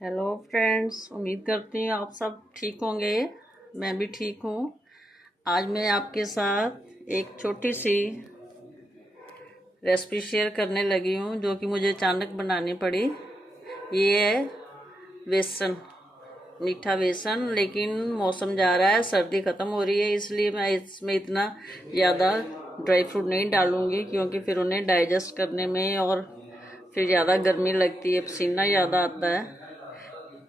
Hello friends, उम्मीद करती हूँ आप सब ठीक होंगे। मैं भी ठीक हूँ। आज मैं आपके साथ एक छोटी सी रेसिपी शेयर करने लगी हूँ जो कि मुझे अचानक बनानी पड़ी। ये है बेसन, मीठा बेसन। लेकिन मौसम जा रहा है, सर्दी ख़त्म हो रही है, इसलिए मैं इसमें इतना ज़्यादा ड्राई फ्रूट नहीं डालूँगी क्योंकि फिर उन्हें डाइजेस्ट करने में और फिर ज़्यादा गर्मी लगती है, पसीना ज़्यादा आता है।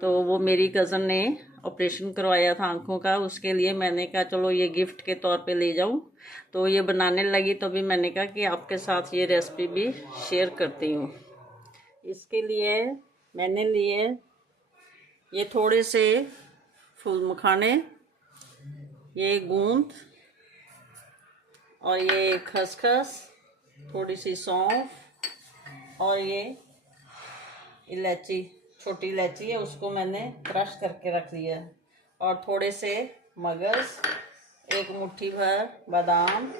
तो वो मेरी कज़न ने ऑपरेशन करवाया था आँखों का, उसके लिए मैंने कहा चलो ये गिफ्ट के तौर पे ले जाऊं। तो ये बनाने लगी तो भी मैंने कहा कि आपके साथ ये रेसिपी भी शेयर करती हूँ। इसके लिए मैंने लिए ये थोड़े से फूल मखाने, ये गूंद, और ये खसखस, थोड़ी सी सौंफ, और ये इलायची, छोटी इलायची है, उसको मैंने क्रश करके रख लिया है। और थोड़े से मगज, एक मुट्ठी भर बादाम,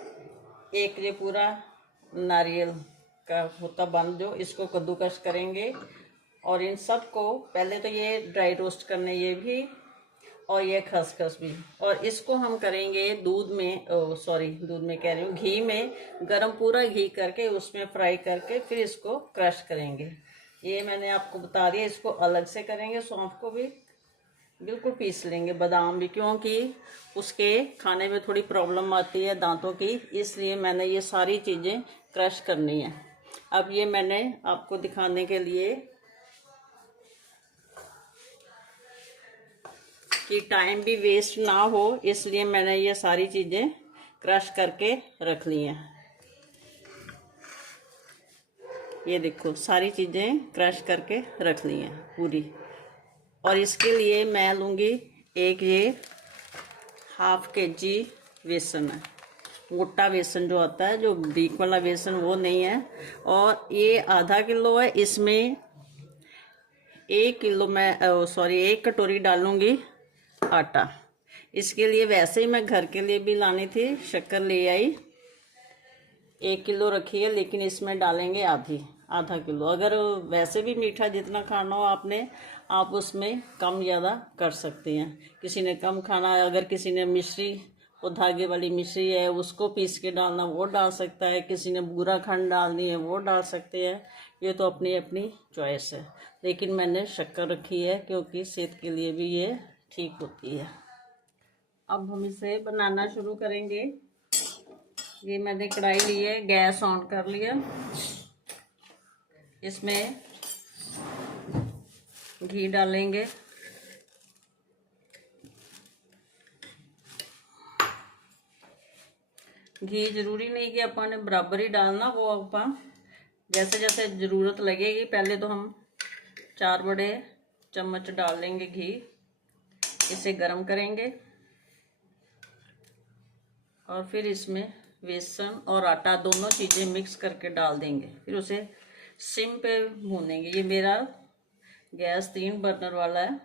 एक ये पूरा नारियल का होता बंद जो, इसको कद्दूकस करेंगे। और इन सब को पहले तो ये ड्राई रोस्ट करने, ये भी और ये खसखस भी। और इसको हम करेंगे दूध में, दूध में कह रही हूँ, घी में, गरम पूरा घी करके उसमें फ्राई करके फिर इसको क्रश करेंगे। ये मैंने आपको बता दिया, इसको अलग से करेंगे। सौंफ को भी बिल्कुल पीस लेंगे, बादाम भी, क्योंकि उसके खाने में थोड़ी प्रॉब्लम आती है दांतों की, इसलिए मैंने ये सारी चीज़ें क्रश करनी है। अब ये मैंने आपको दिखाने के लिए कि टाइम भी वेस्ट ना हो, इसलिए मैंने ये सारी चीज़ें क्रश करके रख ली हैं। ये देखो, सारी चीज़ें क्रश करके रख ली हैं पूरी। और इसके लिए मैं लूँगी एक ये हाफ केजी बेसन है, मोटा बेसन जो आता है, जो ब्रीक वाला बेसन वो नहीं है। और ये आधा किलो है, इसमें 1 किलो मैं 1 कटोरी डालूँगी आटा। इसके लिए वैसे ही मैं घर के लिए भी लानी थी, शक्कर ले आई, 1 किलो रखी है, लेकिन इसमें डालेंगे आधा किलो। अगर वैसे भी मीठा जितना खाना हो आपने, आप उसमें कम ज़्यादा कर सकते हैं। किसी ने कम खाना है, अगर किसी ने मिश्री, वो धागे वाली मिश्री है, उसको पीस के डालना, वो डाल सकता है। किसी ने बूरा खंड डालनी है, वो डाल सकते हैं। ये तो अपनी अपनी चॉइस है, लेकिन मैंने शक्कर रखी है क्योंकि सेहत के लिए भी ये ठीक होती है। अब हम इसे बनाना शुरू करेंगे। ये मैंने कढ़ाई ली है, गैस ऑन कर लिया। इसमें घी डालेंगे। घी जरूरी नहीं कि अपन बराबर ही डालना, वो अपन जैसे जैसे ज़रूरत लगेगी। पहले तो हम 4 बड़े चम्मच डाल लेंगे घी, इसे गरम करेंगे। और फिर इसमें बेसन और आटा दोनों चीज़ें मिक्स करके डाल देंगे, फिर उसे सिम पे भूनेंगे। ये मेरा गैस 3 बर्नर वाला है।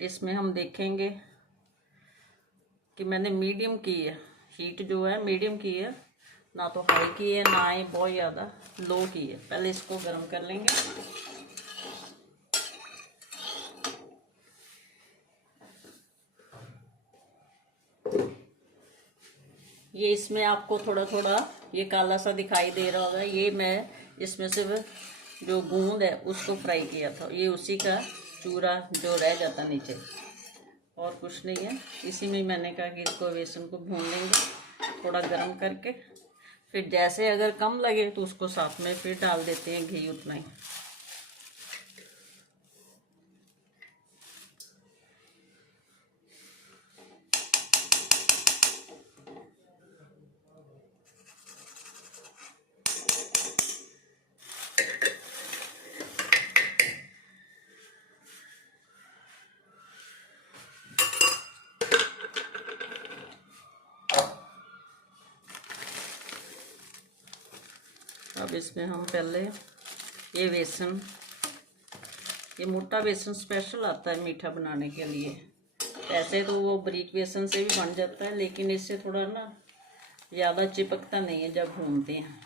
इसमें हम देखेंगे कि मैंने मीडियम की है, हीट जो है मीडियम की है, ना तो हाई की है ना ही बहुत ज़्यादा लो की है। पहले इसको गर्म कर लेंगे। ये इसमें आपको थोड़ा थोड़ा ये काला सा दिखाई दे रहा होगा, ये मैं इसमें सिर्फ जो गूंद है उसको फ्राई किया था, ये उसी का चूरा जो रह जाता नीचे, और कुछ नहीं है। इसी में मैंने कहा कि इसको बेसन को भून लेंगे थोड़ा गर्म करके। फिर जैसे अगर कम लगे तो उसको साथ में फिर डाल देते हैं घी उतना ही। अब इसमें हम पहले ये बेसन, ये मोटा बेसन स्पेशल आता है मीठा बनाने के लिए। ऐसे तो वो बारीक बेसन से भी बन जाता है, लेकिन इससे थोड़ा ना ज़्यादा चिपकता नहीं है जब भूनते हैं।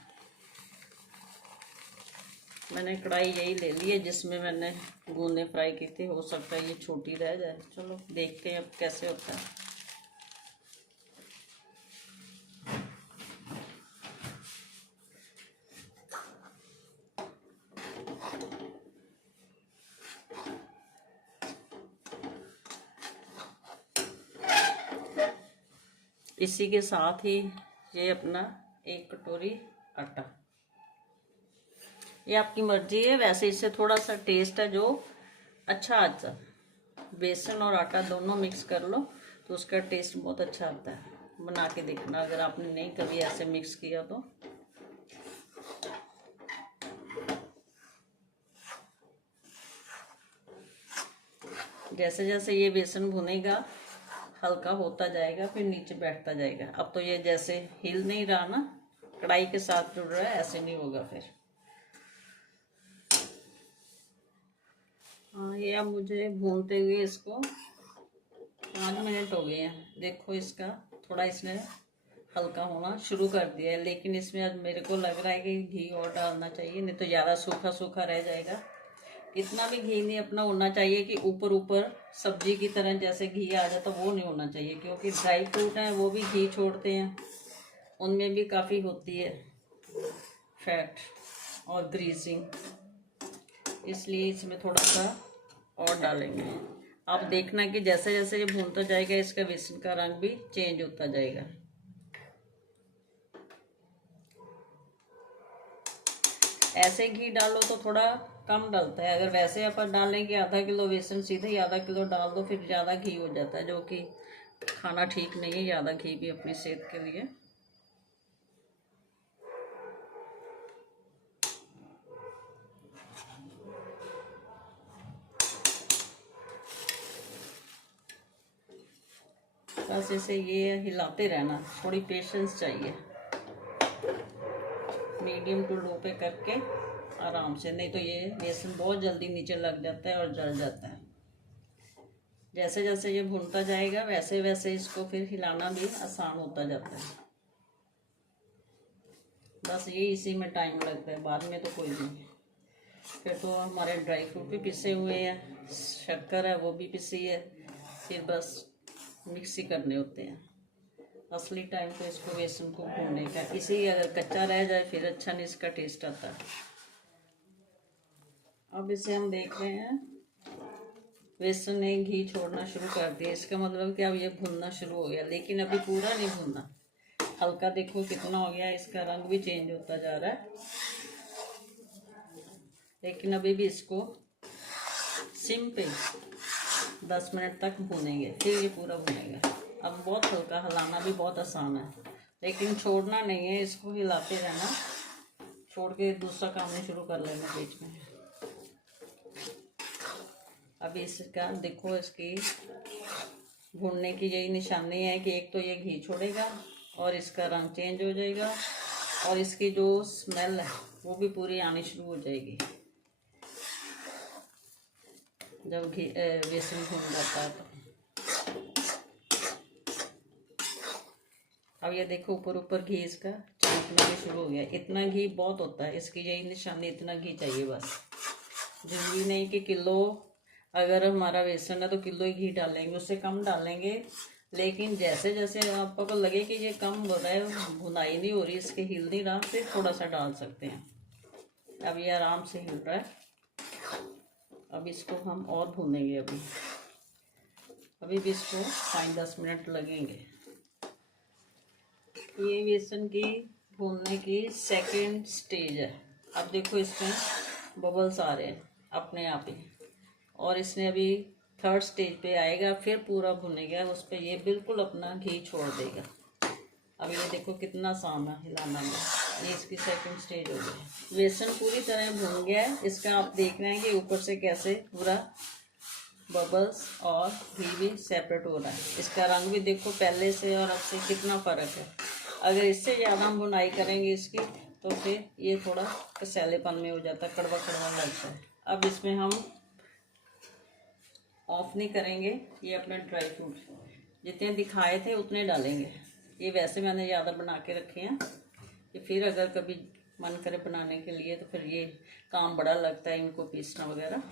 मैंने कढ़ाई यही ले ली है जिसमें मैंने गूंदे फ्राई की थी। हो सकता है ये छोटी रह जाए, चलो देखते हैं अब कैसे होता है। इसी के साथ ही ये अपना 1 कटोरी आटा, ये आपकी मर्जी है, वैसे इससे थोड़ा सा टेस्ट है जो अच्छा आता है। बेसन और आटा दोनों मिक्स कर लो तो उसका टेस्ट बहुत अच्छा आता है। बना के देखना अगर आपने नहीं कभी ऐसे मिक्स किया तो। जैसे जैसे ये बेसन भुनेगा हल्का होता जाएगा, फिर नीचे बैठता जाएगा। अब तो ये जैसे हिल नहीं रहा ना, कढ़ाई के साथ जुड़ रहा है, ऐसे नहीं होगा फिर। हाँ, ये अब मुझे भूनते हुए इसको 5 मिनट हो गए हैं। देखो इसका थोड़ा इसने हल्का होना शुरू कर दिया है, लेकिन इसमें आज मेरे को लग रहा है कि घी और डालना चाहिए, नहीं तो ज़्यादा सूखा सूखा रह जाएगा। इतना भी घी नहीं अपना होना चाहिए कि ऊपर ऊपर सब्जी की तरह जैसे घी आ जाता, वो नहीं होना चाहिए, क्योंकि ड्राई फ्रूट हैं वो भी घी छोड़ते हैं, उनमें भी काफ़ी होती है फैट और ग्रीसिंग, इसलिए इसमें थोड़ा सा और डालेंगे। आप देखना कि जैसे जैसे ये भूनता जाएगा इसका बेसन का रंग भी चेंज होता जाएगा। ऐसे घी डालो तो थोड़ा कम डलता है, अगर वैसे अपन डालें कि आधा किलो बेसन सीधे ही आधा किलो डाल दो, फिर ज़्यादा घी हो जाता है, जो कि खाना ठीक नहीं है ज़्यादा घी भी अपनी सेहत के लिए। बस इसे ये हिलाते रहना, थोड़ी पेशेंस चाहिए, मीडियम टू लो पे करके आराम से, नहीं तो ये बेसन बहुत जल्दी नीचे लग जाता है और जल जाता है। जैसे जैसे ये भुनता जाएगा वैसे वैसे इसको फिर हिलाना भी आसान होता जाता है। बस ये इसी में टाइम लगता है, बाद में तो कोई नहीं। फिर तो हमारे ड्राई फ्रूट भी पिसे हुए हैं, शक्कर है वो भी पिसी है, फिर बस मिक्सी करने होते हैं। असली टाइम तो इसको बेसन को भूनने का, इसी अगर कच्चा रह जाए फिर अच्छा नहीं इसका टेस्ट आता है। अब इसे हम देख रहे हैं बेसन ने घी छोड़ना शुरू कर दिया, इसका मतलब कि अब ये भुनना शुरू हो गया, लेकिन अभी पूरा नहीं भुनना, हल्का देखो कितना हो गया, इसका रंग भी चेंज होता जा रहा है। लेकिन अभी भी इसको सिम पे 10 मिनट तक भूनेंगे, फिर ये पूरा भुनेगा। अब बहुत हल्का, हिलाना भी बहुत आसान है, लेकिन छोड़ना नहीं है, इसको हिलाते रहना, छोड़ के दूसरा काम नहीं शुरू कर लेना बीच में। अभी इसका देखो, इसकी भूनने की यही निशानी है कि एक तो ये घी छोड़ेगा और इसका रंग चेंज हो जाएगा, और इसकी जो स्मेल है वो भी पूरी आनी शुरू हो जाएगी जब घी बेसन भून जाता है तो। अब ये देखो ऊपर ऊपर घी इसका चमकना भी शुरू हो गया। इतना घी बहुत होता है, इसकी यही निशानी, इतना घी चाहिए बस। जरूरी नहीं कि किलो, अगर हमारा बेसन है तो किलो ही घी डालेंगे, उससे कम डालेंगे, लेकिन जैसे जैसे आपको लगे कि ये कम हो रहा है, भुनाई नहीं हो रही, इसके हिल नहीं रहा, फिर थोड़ा सा डाल सकते हैं। अब ये आराम से हिल रहा है। अब इसको हम और भूनेंगे, अभी भी इसको 5-10 मिनट लगेंगे। ये बेसन की भूनने की सेकंड स्टेज है। अब देखो इसमें बबल्स आ रहे हैं अपने आप ही, और इसने अभी थर्ड स्टेज पे आएगा, फिर पूरा भुनेगा, उस पर ये बिल्कुल अपना घी छोड़ देगा। अब ये देखो कितना आसान है हिलाना में, ये इसकी सेकंड स्टेज हो गई। बेसन पूरी तरह भुन गया है, इसका आप देख रहे हैं कि ऊपर से कैसे पूरा बबल्स और घी भी सेपरेट हो रहा है। इसका रंग भी देखो पहले से और अब से कितना फ़र्क है। अगर इससे ज़्यादा हम बुनाई करेंगे इसकी तो फिर ये थोड़ा कसैलेपन में हो जाता है, कड़वा कड़वा लगता है। अब इसमें हम ऑफ नहीं करेंगे, ये अपने ड्राई फ्रूट जितने दिखाए थे उतने डालेंगे। ये वैसे मैंने ज़्यादा बना के रखे हैं कि फिर अगर कभी मन करे बनाने के लिए तो फिर ये काम बड़ा लगता है इनको पीसना वगैरह।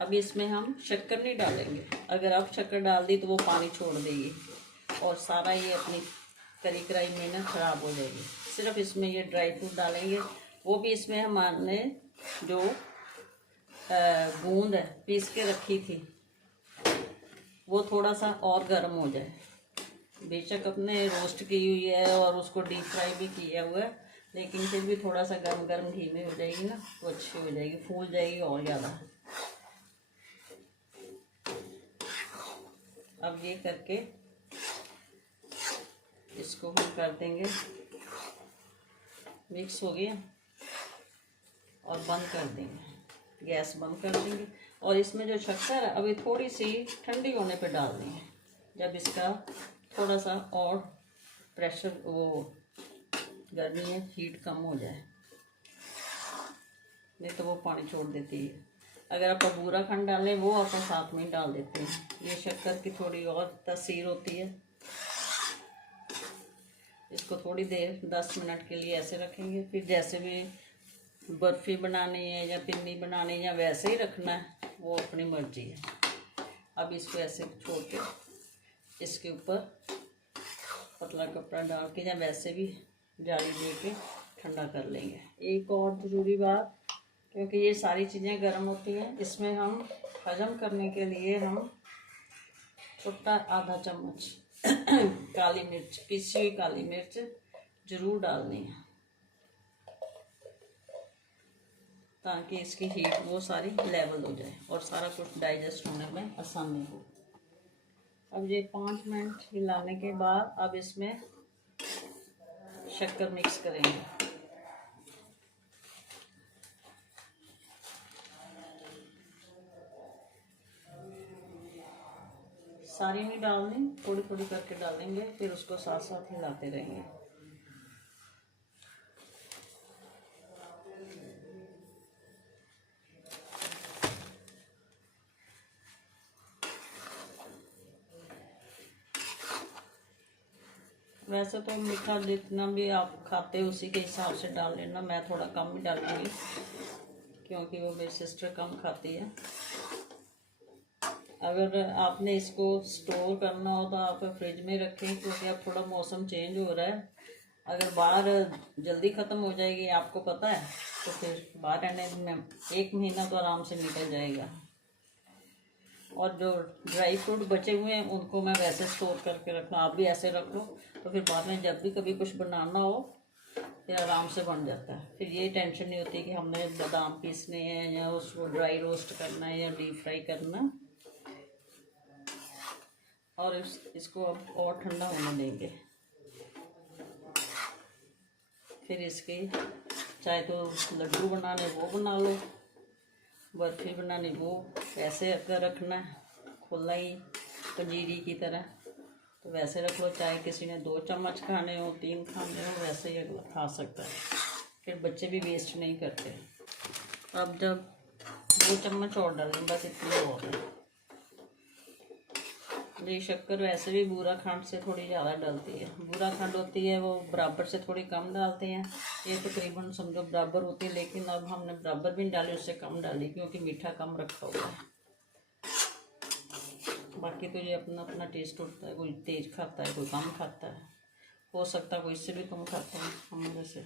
अब इसमें हम शक्कर नहीं डालेंगे, अगर आप शक्कर डाल दी तो वो पानी छोड़ देगी और सारा ये अपनी करी कराई में ना ख़राब हो जाएगी। सिर्फ इसमें ये ड्राई फ्रूट डालेंगे, वो भी इसमें हमने जो गूंद है पीस के रखी थी वो थोड़ा सा और गर्म हो जाए। बेशक अपने रोस्ट की हुई है और उसको डीप फ्राई भी किया हुआ है, लेकिन फिर भी थोड़ा सा गर्म गर्म घी में हो जाएगी ना तो अच्छी हो जाएगी, फूल जाएगी और ज़्यादा। अब ये करके इसको हम कर देंगे, मिक्स हो गया और बंद कर देंगे, गैस बंद कर देंगे। और इसमें जो शक्कर है अभी थोड़ी सी ठंडी होने पे डाल देंगे, जब इसका थोड़ा सा और प्रेशर वो गर्मी है हीट कम हो जाए, नहीं तो वो पानी छोड़ देती है। अगर आप बूरा खंड डालें वो आप साथ में ही डाल देते हैं, ये शक्कर की थोड़ी और तासीर होती है। इसको थोड़ी देर 10 मिनट के लिए ऐसे रखेंगे, फिर जैसे भी बर्फ़ी बनानी है या पिन्नी बनानी है या वैसे ही रखना है वो अपनी मर्जी है। अब इसको ऐसे छोड़ के इसके ऊपर पतला कपड़ा डाल के या वैसे भी जाली दे के ठंडा कर लेंगे। एक और ज़रूरी बात, क्योंकि ये सारी चीज़ें गर्म होती हैं, इसमें हम हजम करने के लिए हम छोटा आधा चम्मच काली मिर्च, पिसी हुई काली मिर्च ज़रूर डालनी है, ताकि इसकी हीट वो सारी लेवल हो जाए और सारा कुछ डाइजेस्ट होने में आसानी हो। अब ये 5 मिनट हिलाने के बाद अब इसमें शक्कर मिक्स करेंगे। सारी नहीं डालनी, थोड़ी थोड़ी करके डालेंगे, फिर उसको साथ साथ हिलाते रहेंगे। वैसे तो मीठा जितना भी आप खाते हो उसी के हिसाब से डाल लेना, मैं थोड़ा कम ही डालूंगी क्योंकि वो मेरी सिस्टर कम खाती है। अगर आपने इसको स्टोर करना हो तो आप फ्रिज में रखें, क्योंकि अब थोड़ा मौसम चेंज हो रहा है, अगर बाहर जल्दी ख़त्म हो जाएगी आपको पता है तो फिर बाहर रहने में 1 महीना तो आराम से निकल जाएगा। और जो ड्राई फ्रूट बचे हुए हैं उनको मैं वैसे स्टोर करके रखना, आप भी ऐसे रख लो तो फिर बाद में जब भी कभी कुछ बनाना हो फिर आराम से बन जाता है। फिर ये टेंशन नहीं होती कि हमने बादाम पीसने हैं या उसको ड्राई रोस्ट करना है या डीप फ्राई करना। और इसको अब और ठंडा होने देंगे, फिर इसके चाहे तो लड्डू बनाने वो बना लो, बर्फ़ी बनानी वो ऐसे अगर रखना है खुला ही पंजीरी की तरह तो वैसे रख लो, चाहे किसी ने 2 चम्मच खाने हो 3 खाने हो वैसे ही अगला खा सकता है, फिर बच्चे भी वेस्ट नहीं करते। अब जब 2 चम्मच और डालें बस इतनी बहुत है। ये शक्कर वैसे भी बूरा खंड से थोड़ी ज़्यादा डलती है, बूरा खंड होती है वो बराबर से थोड़ी कम डालते हैं, ये तकरीबन समझो बराबर होती है, लेकिन अब हमने बराबर भी नहीं डाली, उससे कम डाली क्योंकि मीठा कम रखा हुआ है। बाकी तो ये अपना अपना टेस्ट होता है, कोई तेज खाता है कोई कम खाता है, हो सकता है कोई इससे भी कम खाता है हम जैसे।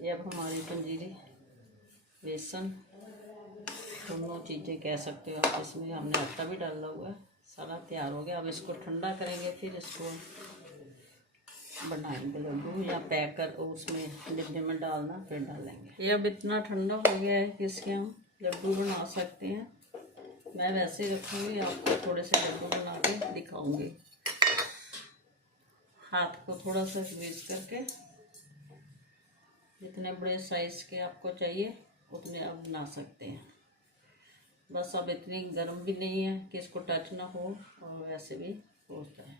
ये अब हमारी पंजीरी बेसन दोनों चीज़ें कह सकते हो आप, इसमें हमने आटा भी डाला हुआ है, सारा तैयार हो गया। अब इसको ठंडा करेंगे, फिर इसको बनाएंगे लड्डू या पैक कर उसमें डिब्बे में डालना फिर डालेंगे। ये अब इतना ठंडा हो गया है कि इसके हम लड्डू बना सकते हैं। मैं वैसे ही रखूँगी, आपको थोड़े से लड्डू बना के दिखाऊँगी। हाथ को थोड़ा सा ग्रीस करके जितने बड़े साइज़ के आपको चाहिए उतने आप बना सकते हैं। बस अब इतनी गर्म भी नहीं है कि इसको टच ना हो और वैसे भी हो जाए।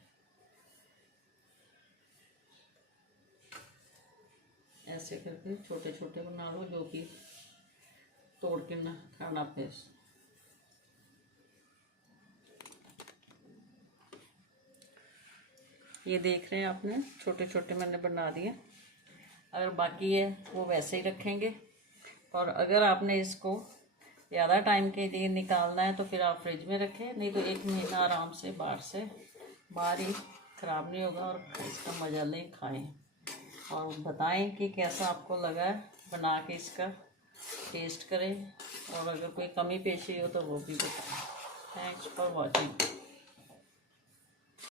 ऐसे करके छोटे छोटे बना लो जो कि तोड़ के ना खाना पे। ये देख रहे हैं आपने, छोटे छोटे मैंने बना दिए। अगर बाकी है वो वैसे ही रखेंगे, और अगर आपने इसको ज़्यादा टाइम के लिए निकालना है तो फिर आप फ्रिज में रखें, नहीं तो 1 महीना आराम से बाहर ही ख़राब नहीं होगा, और इसका मज़ा लें, खाएं और बताएं कि कैसा आपको लगा है। बना के इसका टेस्ट करें, और अगर कोई कमी पेशी हो तो वो भी बताएं। Thanks for watching.